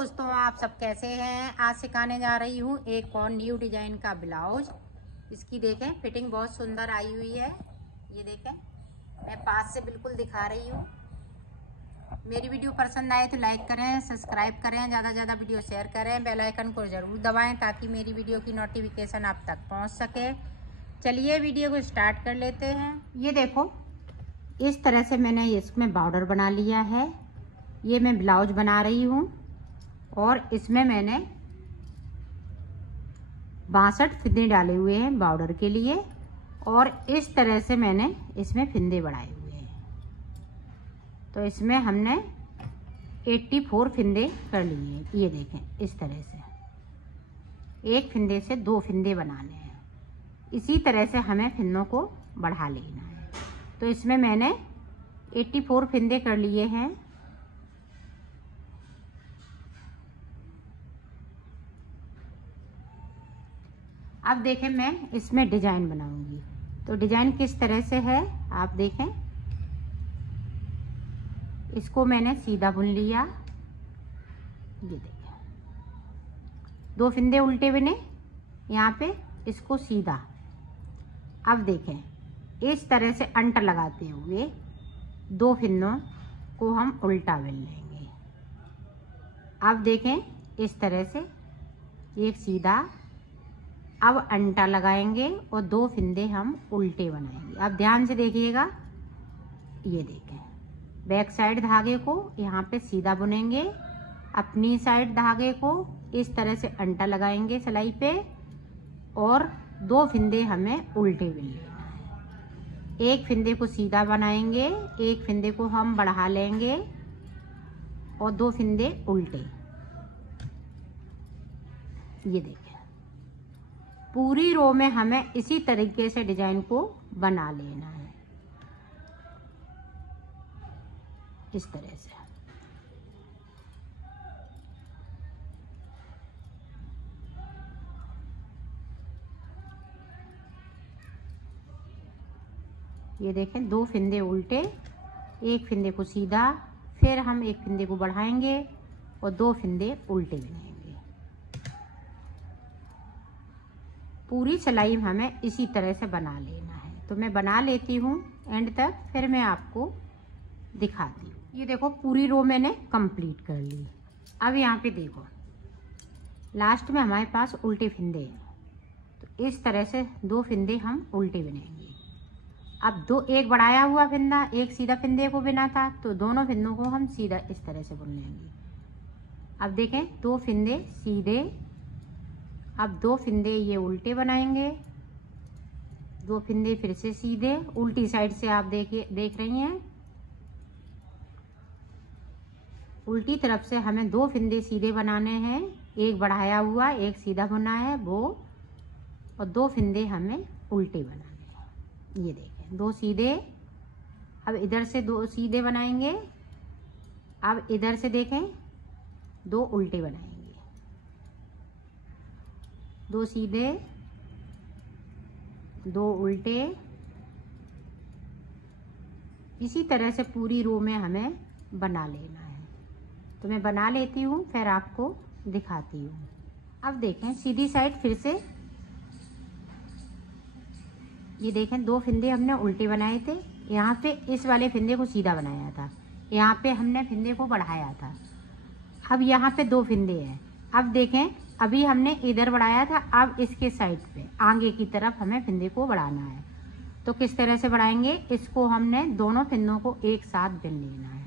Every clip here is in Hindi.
दोस्तों, आप सब कैसे हैं। आज सिखाने जा रही हूँ एक और न्यू डिजाइन का ब्लाउज। इसकी देखें फिटिंग बहुत सुंदर आई हुई है। ये देखें, मैं पास से बिल्कुल दिखा रही हूँ। मेरी वीडियो पसंद आए तो लाइक करें, सब्सक्राइब करें, ज़्यादा से ज़्यादा वीडियो शेयर करें, बेल आइकन को ज़रूर दबाएं ताकि मेरी वीडियो की नोटिफिकेशन आप तक पहुँच सके। चलिए वीडियो को स्टार्ट कर लेते हैं। ये देखो, इस तरह से मैंने इसमें बॉर्डर बना लिया है। ये मैं ब्लाउज बना रही हूँ और इसमें मैंने 62 फिंदे डाले हुए हैं बॉर्डर के लिए और इस तरह से मैंने इसमें फिंदे बढ़ाए हुए हैं। तो इसमें हमने 84 फिंदे कर लिए। ये देखें, इस तरह से एक फिंदे से 2 फिंदे बनाने हैं। इसी तरह से हमें फिंदों को बढ़ा लेना है। तो इसमें मैंने 84 फिंदे कर लिए हैं। अब देखें, मैं इसमें डिजाइन बनाऊंगी। तो डिजाइन किस तरह से है आप देखें। इसको मैंने सीधा बुन लिया। ये देखें, 2 फिंदे उल्टे बने यहाँ पे, इसको सीधा। अब देखें, इस तरह से अंटर लगाते हुए 2 फिंदों को हम उल्टा बुन लेंगे। अब देखें, इस तरह से एक सीधा। अब अंटा लगाएंगे और 2 फिंदे हम उल्टे बनाएंगे। अब ध्यान से देखिएगा। ये देखें, बैक साइड धागे को यहाँ पे सीधा बुनेंगे, अपनी साइड धागे को इस तरह से अंटा लगाएंगे सिलाई पे और 2 फिंदे हमें उल्टे बुन लेना है। एक फिंदे को सीधा बनाएंगे, एक फिंदे को हम बढ़ा लेंगे और 2 फिंदे उल्टे। ये देखें, पूरी रो में हमें इसी तरीके से डिजाइन को बना लेना है, इस तरह से। ये देखें, 2 फिंदे उल्टे, एक फिंदे को सीधा, फिर हम एक फिंदे को बढ़ाएंगे और 2 फिंदे उल्टे बनाएंगे। पूरी सिलाई हमें इसी तरह से बना लेना है। तो मैं बना लेती हूँ एंड तक, फिर मैं आपको दिखाती हूँ। ये देखो, पूरी रो मैंने कंप्लीट कर ली। अब यहाँ पे देखो, लास्ट में हमारे पास उल्टे फिंदे हैं। तो इस तरह से 2 फिंदे हम उल्टे बुनेंगे। अब एक बढ़ाया हुआ फिंदा, एक सीधा फिंदे को बिना था, तो दोनों फिंदों को हम सीधा इस तरह से बुन लेंगे। अब देखें, 2 फिंदे सीधे, अब 2 फिंदे ये उल्टे बनाएंगे, 2 फिंदे फिर से सीधे। उल्टी साइड से आप देख रही हैं। उल्टी तरफ से हमें 2 फिंदे सीधे बनाने हैं, एक बढ़ाया हुआ, एक सीधा बुना है वो, और 2 फिंदे हमें उल्टे बनाने हैं। ये देखें, 2 सीधे। अब इधर से 2 सीधे बनाएंगे। अब इधर से देखें, 2 उल्टे बनाएंगे, 2 सीधे, 2 उल्टे। इसी तरह से पूरी रो में हमें बना लेना है। तो मैं बना लेती हूँ, फिर आपको दिखाती हूँ। अब देखें, सीधी साइड फिर से। ये देखें, 2 फिंदे हमने उल्टे बनाए थे। यहाँ पे इस वाले फिंदे को सीधा बनाया था, यहाँ पे हमने फिंदे को बढ़ाया था। अब यहाँ पे 2 फिंदे हैं। अब देखें, अभी हमने इधर बढ़ाया था, अब इसके साइड पे आगे की तरफ हमें फिंदे को बढ़ाना है। तो किस तरह से बढ़ाएंगे, इसको हमने दोनों फिंदों को एक साथ बुन लेना है,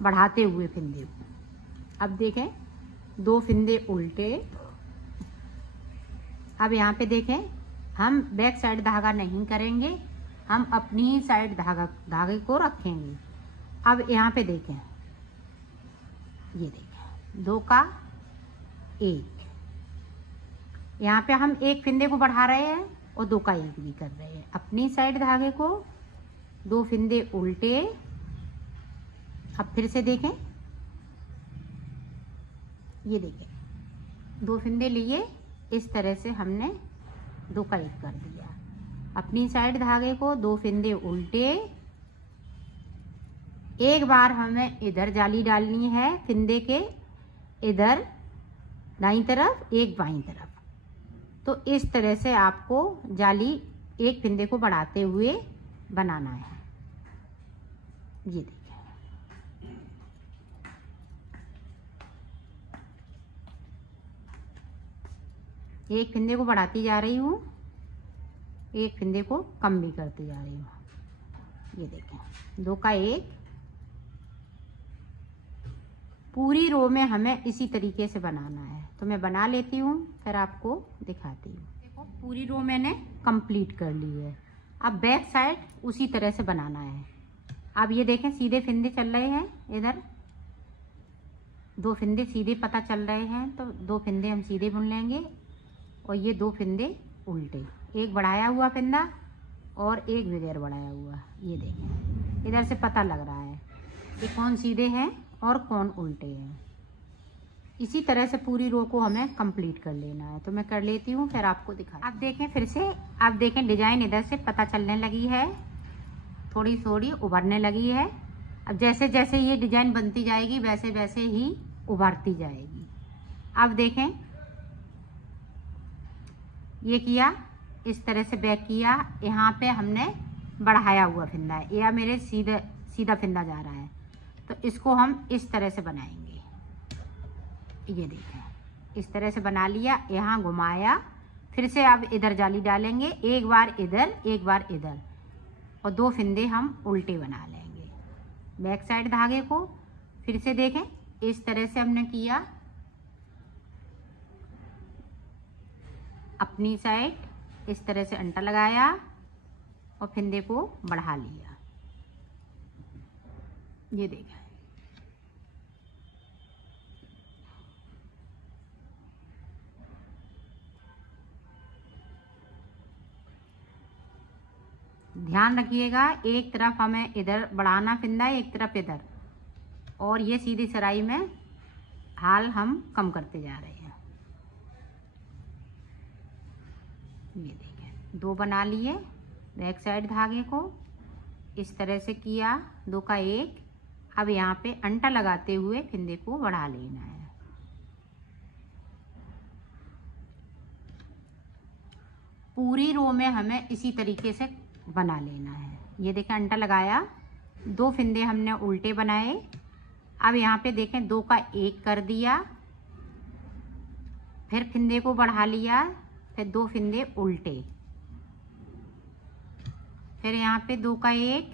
बढ़ाते हुए फिंदे को। अब देखें, 2 फिंदे उल्टे। अब यहाँ पे देखें, हम बैक साइड धागा नहीं करेंगे, हम अपनी ही साइड धागे को रखेंगे। अब यहाँ पे देखें, ये देखें, 2 का 1। यहाँ पे हम एक फिंदे को बढ़ा रहे हैं और 2 का 1 भी कर रहे हैं। अपनी साइड धागे को 2 फिंदे उल्टे। अब फिर से देखें, ये देखें, 2 फिंदे लिए, इस तरह से हमने 2 का 1 कर दिया। अपनी साइड धागे को 2 फिंदे उल्टे। एक बार हमें इधर जाली डालनी है फिंदे के इधर दाईं तरफ, एक बाईं तरफ। तो इस तरह से आपको जाली एक फिंदे को बढ़ाते हुए बनाना है। ये देखिए, एक फिंदे को बढ़ाती जा रही हूँ, एक फिंदे को कम भी करती जा रही हूँ। ये देखें, 2 का 1। पूरी रो में हमें इसी तरीके से बनाना है। तो मैं बना लेती हूँ, फिर आपको दिखाती हूँ। देखो, पूरी रो मैंने कंप्लीट कर ली है। अब बैक साइड उसी तरह से बनाना है। अब ये देखें, सीधे फिंदे चल रहे हैं, इधर 2 फिंदे सीधे पता चल रहे हैं, तो 2 फिंदे हम सीधे बुन लेंगे और ये 2 फिंदे उल्टे, एक बढ़ाया हुआ फिंदा और एक बगैर बढ़ाया हुआ। ये देखें, इधर से पता लग रहा है कि कौन सीधे हैं और कौन उल्टे हैं। इसी तरह से पूरी रो को हमें कंप्लीट कर लेना है। तो मैं कर लेती हूँ, फिर आपको दिखा। अब देखें, फिर से अब देखें, डिजाइन इधर से पता चलने लगी है, थोड़ी थोड़ी उभरने लगी है। अब जैसे जैसे ये डिजाइन बनती जाएगी वैसे वैसे ही उभरती जाएगी। अब देखें, ये किया, इस तरह से बैक किया, यहाँ पे हमने बढ़ाया हुआ फिंदा है, या मेरे सीधा सीधा फिंदा जा रहा है, तो इसको हम इस तरह से बनाएंगे। ये देखें, इस तरह से बना लिया, यहाँ घुमाया, फिर से अब इधर जाली डालेंगे, एक बार इधर एक बार इधर, और 2 फिंदे हम उल्टे बना लेंगे बैक साइड धागे को। फिर से देखें, इस तरह से हमने किया, अपनी साइड इस तरह से अंटा लगाया और फिंदे को बढ़ा लिया। ये देखा, ध्यान रखिएगा, एक तरफ हमें इधर बढ़ाना फिंदा है, एक तरफ इधर, और ये सीधी सराई में हाल हम कम करते जा रहे हैं। ये देखें, 2 बना लिए, बैक साइड धागे को इस तरह से किया, 2 का 1। अब यहाँ पे अंटा लगाते हुए फिंदे को बढ़ा लेना है। पूरी रो में हमें इसी तरीके से बना लेना है। ये देखें, अंटा लगाया, 2 फिंदे हमने उल्टे बनाए। अब यहाँ पे देखें, 2 का 1 कर दिया, फिर फिंदे को बढ़ा लिया, फिर 2 फिंदे उल्टे, फिर यहाँ पे 2 का 1,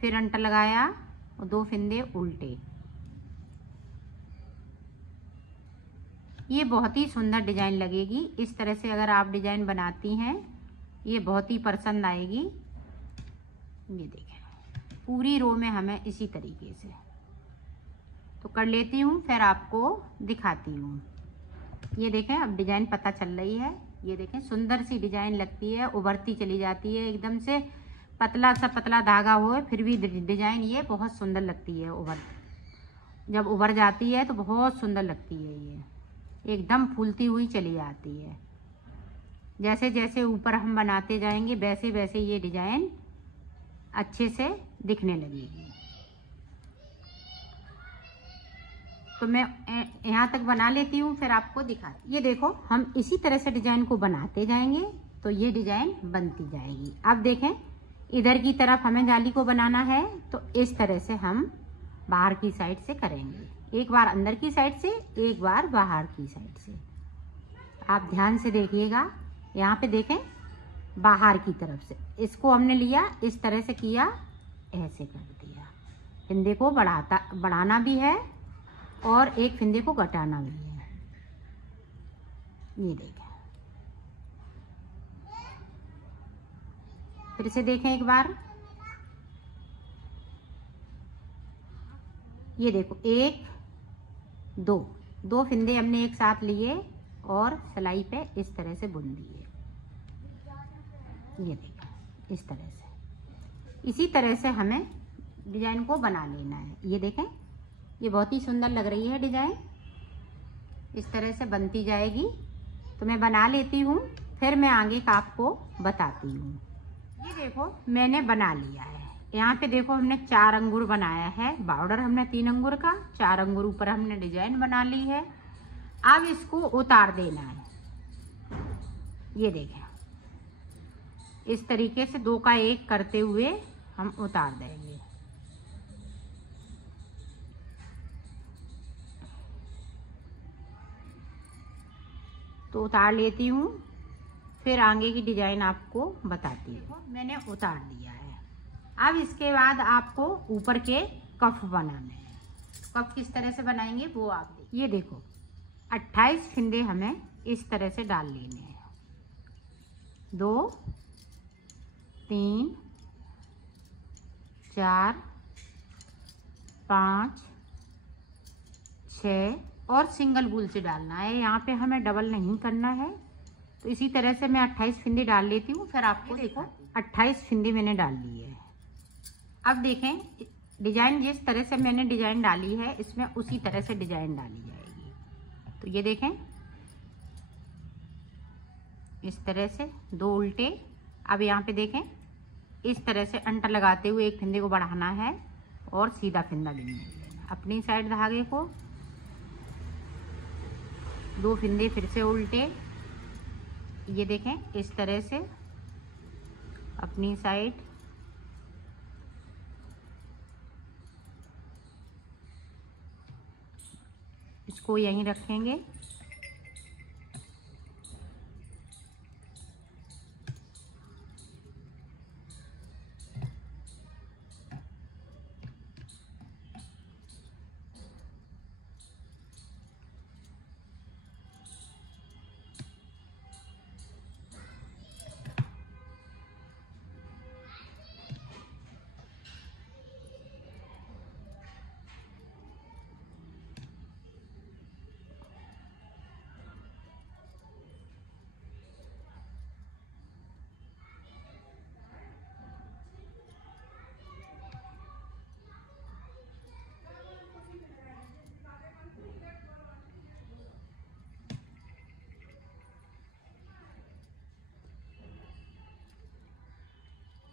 फिर अंटा लगाया और 2 फिंदे उल्टे। ये बहुत ही सुंदर डिजाइन लगेगी। इस तरह से अगर आप डिजाइन बनाती हैं, ये बहुत ही पसंद आएगी। ये देखें, पूरी रो में हमें इसी तरीके से। तो कर लेती हूँ, फिर आपको दिखाती हूँ। ये देखें, अब डिजाइन पता चल रही है। ये देखें, सुंदर सी डिजाइन लगती है, उभरती चली जाती है, एकदम से पतला सा पतला धागा हो, फिर भी डिजाइन ये बहुत सुंदर लगती है। जब उभर जाती है तो बहुत सुंदर लगती है, ये एकदम फूलती हुई चली आती है। जैसे जैसे ऊपर हम बनाते जाएंगे वैसे वैसे ये डिजाइन अच्छे से दिखने लगेगी। तो मैं यहाँ तक बना लेती हूँ, फिर आपको दिखाती। ये देखो, हम इसी तरह से डिजाइन को बनाते जाएंगे तो ये डिजाइन बनती जाएगी। अब देखें, इधर की तरफ हमें जाली को बनाना है, तो इस तरह से हम बाहर की साइड से करेंगे। एक बार अंदर की साइड से, एक बार बाहर की साइड से। आप ध्यान से देखिएगा, यहाँ पे देखें, बाहर की तरफ से इसको हमने लिया, इस तरह से किया, ऐसे कर दिया। फिंदे को बढ़ाना भी है और एक फिंदे को घटाना भी है। ये देखें, फिर से देखें एक बार। ये देखो, 1 2 फिंदे हमने एक साथ लिए और सिलाई पे इस तरह से बुन दिए। ये देखो, इस तरह से। इसी तरह से हमें डिजाइन को बना लेना है। ये देखें, ये बहुत ही सुंदर लग रही है डिजाइन, इस तरह से बनती जाएगी। तो मैं बना लेती हूँ, फिर मैं आगे का आपको बताती हूँ। ये देखो, मैंने बना लिया है। यहाँ पे देखो हमने 4 अंगूर बनाया है, बॉर्डर हमने 3 अंगूर का, 4 अंगूर ऊपर हमने डिजाइन बना ली है। अब इसको उतार देना है। ये देखें, इस तरीके से 2 का 1 करते हुए हम उतार देंगे। तो उतार लेती हूँ, फिर आगे की डिजाइन आपको बताती हूँ। मैंने उतार दिया है। अब इसके बाद आपको ऊपर के कफ बनाने हैं। कफ किस तरह से बनाएंगे वो आप देखिए। ये देखो 28 फिंदे हमें इस तरह से डाल लेने हैं। 2 3 4 5 6 और सिंगल वूल से डालना है। यहाँ पे हमें डबल नहीं करना है। तो इसी तरह से मैं 28 फिंदे डाल लेती हूँ, फिर आपको देखो 28 फिंदे मैंने डाल ली है। अब देखें डिजाइन जिस तरह से मैंने डिजाइन डाली है इसमें उसी तरह से डिजाइन डाली जाएगी। तो ये देखें इस तरह से 2 उल्टे। अब यहाँ पे देखें इस तरह से अंटर लगाते हुए एक फिंदे को बढ़ाना है और सीधा फिंदा लेना है। अपनी साइड धागे को 2 फिंदे फिर से उल्टे। ये देखें इस तरह से अपनी साइड, इसको यहीं रखेंगे।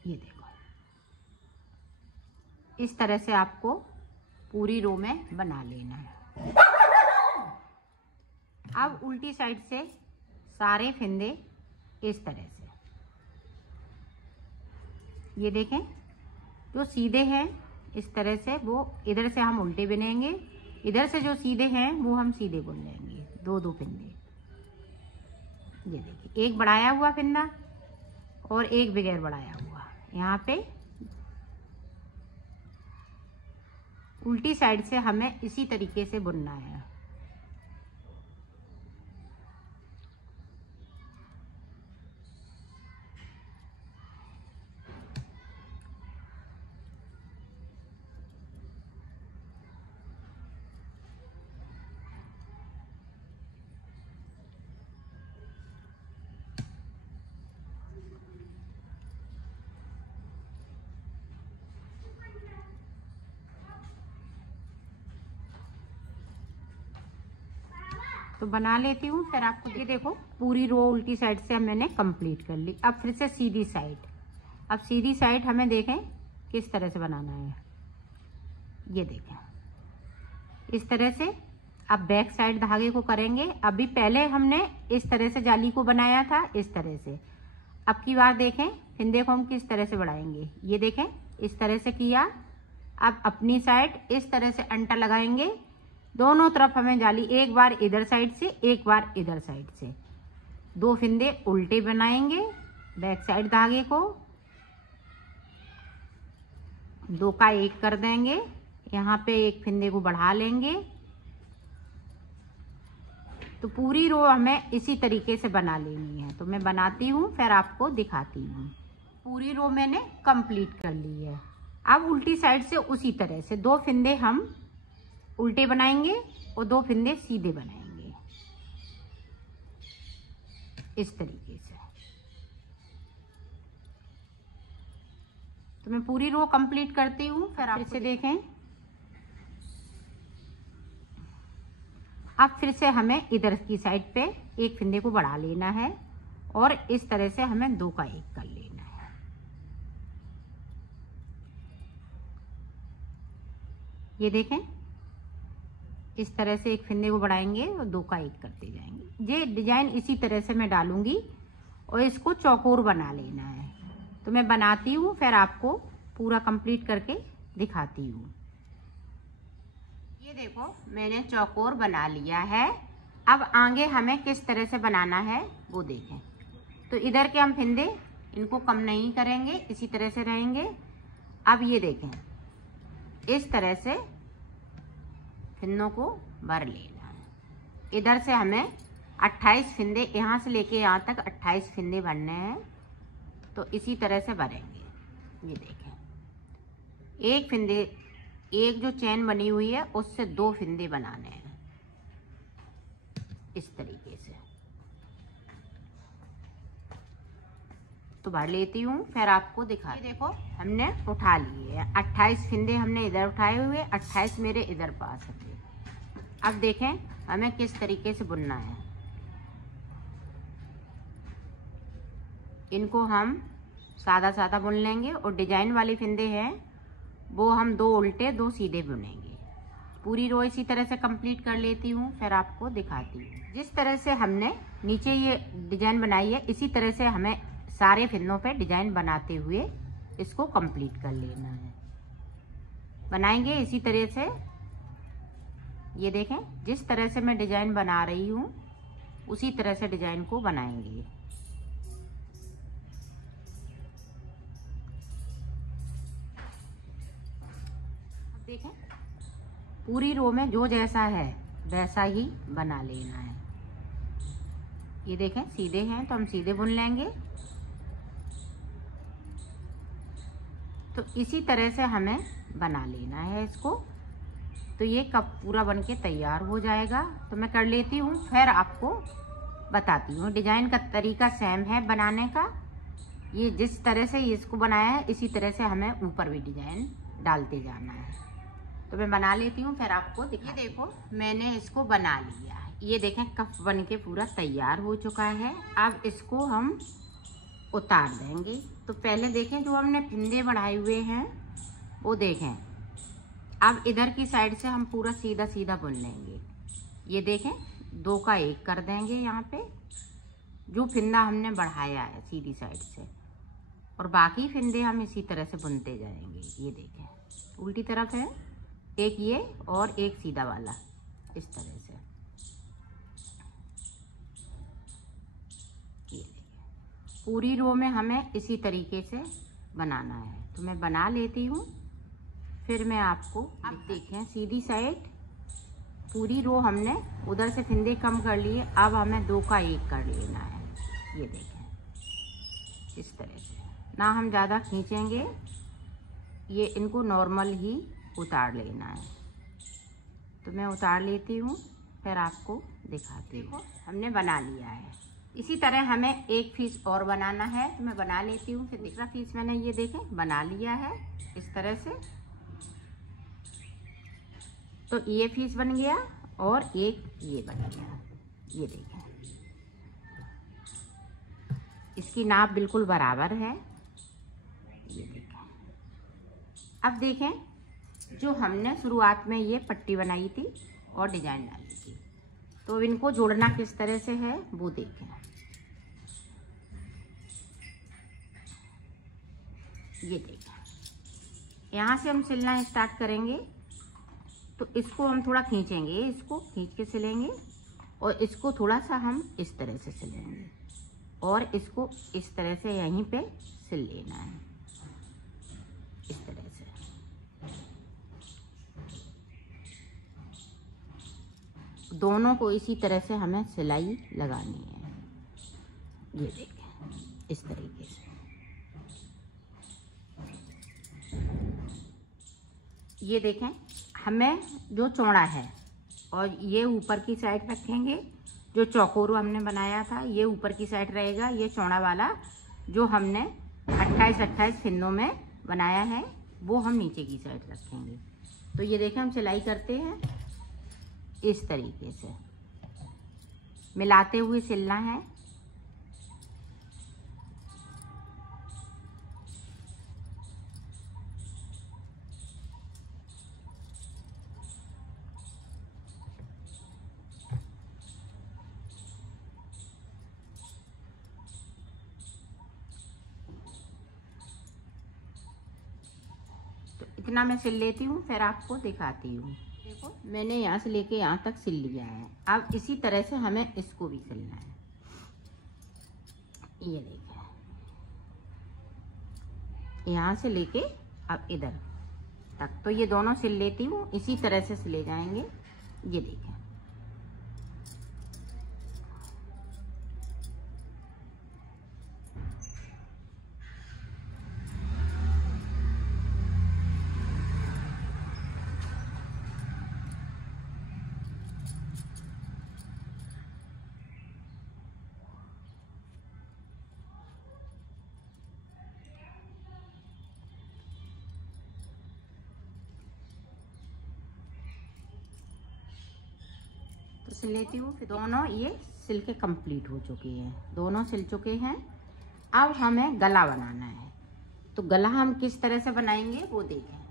ये देखो इस तरह से आपको पूरी रो में बना लेना है। अब उल्टी साइड से सारे फिंदे इस तरह से, ये देखें जो सीधे हैं इस तरह से वो इधर से हम उल्टे बुनेंगे, इधर से जो सीधे हैं वो हम सीधे बुन लेंगे। 2 फिंदे। ये देखिए एक बढ़ाया हुआ फिंदा और एक बगैर बढ़ाया हुआ। यहाँ पे उल्टी साइड से हमें इसी तरीके से बुनना है। तो बना लेती हूँ, फिर आपको ये देखो पूरी रो उल्टी साइड से मैंने कंप्लीट कर ली। अब फिर से सीधी साइड। अब सीधी साइड हमें देखें किस तरह से बनाना है। ये देखें इस तरह से। अब बैक साइड धागे को करेंगे। अभी पहले हमने इस तरह से जाली को बनाया था, इस तरह से। अब की बार देखें फिंदे को हम किस तरह से बढ़ाएंगे। ये देखें इस तरह से किया। अब अपनी साइड इस तरह से अंटा लगाएंगे। दोनों तरफ हमें जाली, एक बार इधर साइड से एक बार इधर साइड से। 2 फिंदे उल्टे बनाएंगे बैक साइड धागे को, 2 का 1 कर देंगे। यहाँ पे एक फिंदे को बढ़ा लेंगे। तो पूरी रो हमें इसी तरीके से बना लेनी है। तो मैं बनाती हूँ फिर आपको दिखाती हूँ। पूरी रो मैंने कंप्लीट कर ली है। अब उल्टी साइड से उसी तरह से 2 फिंदे हम उल्टे बनाएंगे और 2 फिंदे सीधे बनाएंगे इस तरीके से। तो मैं पूरी रो कंप्लीट करती हूँ, फिर आप से देखें। अब फिर से हमें इधर की साइड पे एक फिंदे को बढ़ा लेना है और इस तरह से हमें 2 का 1 कर लेना है। ये देखें, इस तरह से एक फिंदे को बढ़ाएंगे और 2 का 1 करते जाएंगे। ये डिजाइन इसी तरह से मैं डालूंगी और इसको चौकोर बना लेना है। तो मैं बनाती हूँ, फिर आपको पूरा कंप्लीट करके दिखाती हूँ। ये देखो, मैंने चौकोर बना लिया है। अब आगे हमें किस तरह से बनाना है वो देखें। तो इधर के हम फिंदे इनको कम नहीं करेंगे, इसी तरह से रहेंगे। अब ये देखें, इस तरह से फिंदों को भर लेना है। इधर से हमें 28 फिंदे, यहाँ से लेके यहाँ तक 28 फिंदे भरने हैं। तो इसी तरह से भरेंगे। ये देखें, एक फिंदे, एक जो चैन बनी हुई है उससे 2 फिंदे बनाने हैं, इस तरीके से। तो भर लेती हूँ, फिर आपको दिखा। देखो, हमने उठा लिए 28 फिंदे, हमने इधर उठाए हुए, 28 मेरे इधर पास है। अब देखें हमें किस तरीके से बुनना है। इनको हम सादा सादा बुन लेंगे और डिजाइन वाले फिंदे हैं वो हम 2 उल्टे 2 सीधे बुनेंगे। पूरी रो इसी तरह से कंप्लीट कर लेती हूँ, फिर आपको दिखाती हूँ। जिस तरह से हमने नीचे ये डिजाइन बनाई है, इसी तरह से हमें सारे फिंदों पे डिजाइन बनाते हुए इसको कंप्लीट कर लेना है। बनाएंगे इसी तरह से। ये देखें, जिस तरह से मैं डिजाइन बना रही हूँ उसी तरह से डिजाइन को बनाएंगे। देखें, पूरी रो में जो जैसा है वैसा ही बना लेना है। ये देखें, सीधे हैं तो हम सीधे बुन लेंगे। तो इसी तरह से हमें बना लेना है इसको। तो ये कब पूरा बन के तैयार हो जाएगा तो मैं कर लेती हूँ, फिर आपको बताती हूँ। डिजाइन का तरीका सेम है बनाने का। ये जिस तरह से इसको बनाया है इसी तरह से हमें ऊपर भी डिजाइन डालते जाना है। तो मैं बना लेती हूँ, फिर आपको ये देखो, मैंने इसको बना लिया है। ये देखें, कफ बन के पूरा तैयार हो चुका है। अब इसको हम उतार देंगे। तो पहले देखें, जो हमने फिंदे बढ़ाए हुए हैं वो देखें। अब इधर की साइड से हम पूरा सीधा सीधा बुन लेंगे। ये देखें, 2 का 1 कर देंगे यहाँ पे, जो फिंदा हमने बढ़ाया है सीधी साइड से, और बाकी फिंदे हम इसी तरह से बुनते जाएंगे। ये देखें, उल्टी तरफ है, एक ये और एक सीधा वाला, इस तरह से। ये देखें, पूरी रो में हमें इसी तरीके से बनाना है। तो मैं बना लेती हूँ, फिर मैं आपको। अब देखें, सीधी साइड पूरी रो हमने उधर से फिंदे कम कर लिए। अब हमें 2 का 1 कर लेना है। ये देखें, इस तरह से ना हम ज़्यादा खींचेंगे, ये इनको नॉर्मल ही उतार लेना है। तो मैं उतार लेती हूँ, फिर आपको दिखाती हूँ। हमने बना लिया है। इसी तरह हमें एक पीस और बनाना है, तो मैं बना लेती हूँ। फिर दूसरा पीस मैंने ये देखें बना लिया है इस तरह से। तो ये पीस बन गया और एक ये बन गया। ये देखें, इसकी नाप बिल्कुल बराबर है। ये देखें, अब देखें, जो हमने शुरुआत में ये पट्टी बनाई थी और डिजाइन डाली थी, तो इनको जोड़ना किस तरह से है वो देखें। ये देखें, यहाँ से हम सिलना स्टार्ट करेंगे। तो इसको हम थोड़ा खींचेंगे, इसको खींच के सिलेंगे, और इसको थोड़ा सा हम इस तरह से सिलेंगे, और इसको इस तरह से यहीं पे सिल लेना है, इस तरह से। दोनों को इसी तरह से हमें सिलाई लगानी है। ये देखें, इस तरीके से। ये देखें, हमें जो चौड़ा है और ये ऊपर की साइड रखेंगे। जो चौकोर हमने बनाया था ये ऊपर की साइड रहेगा। ये चौड़ा वाला जो हमने 28-28 फिंदों में बनाया है वो हम नीचे की साइड रखेंगे। तो ये देखें, हम सिलाई करते हैं इस तरीके से, मिलाते हुए सिलना है। इतना मैं सिल लेती हूँ, फिर आपको दिखाती हूँ। देखो मैंने यहाँ से लेके यहाँ तक सिल लिया है। अब इसी तरह से हमें इसको भी सिलना है। ये देखिए, यहाँ से लेके अब इधर तक, तो ये दोनों सिल लेती हूँ, इसी तरह से सिले जाएंगे। ये देखिए, तो सिल लेती हूँ। फिर दोनों ये सिल के कंप्लीट हो चुके हैं, दोनों सिल चुके हैं। अब हमें गला बनाना है, तो गला हम किस तरह से बनाएंगे वो देखें।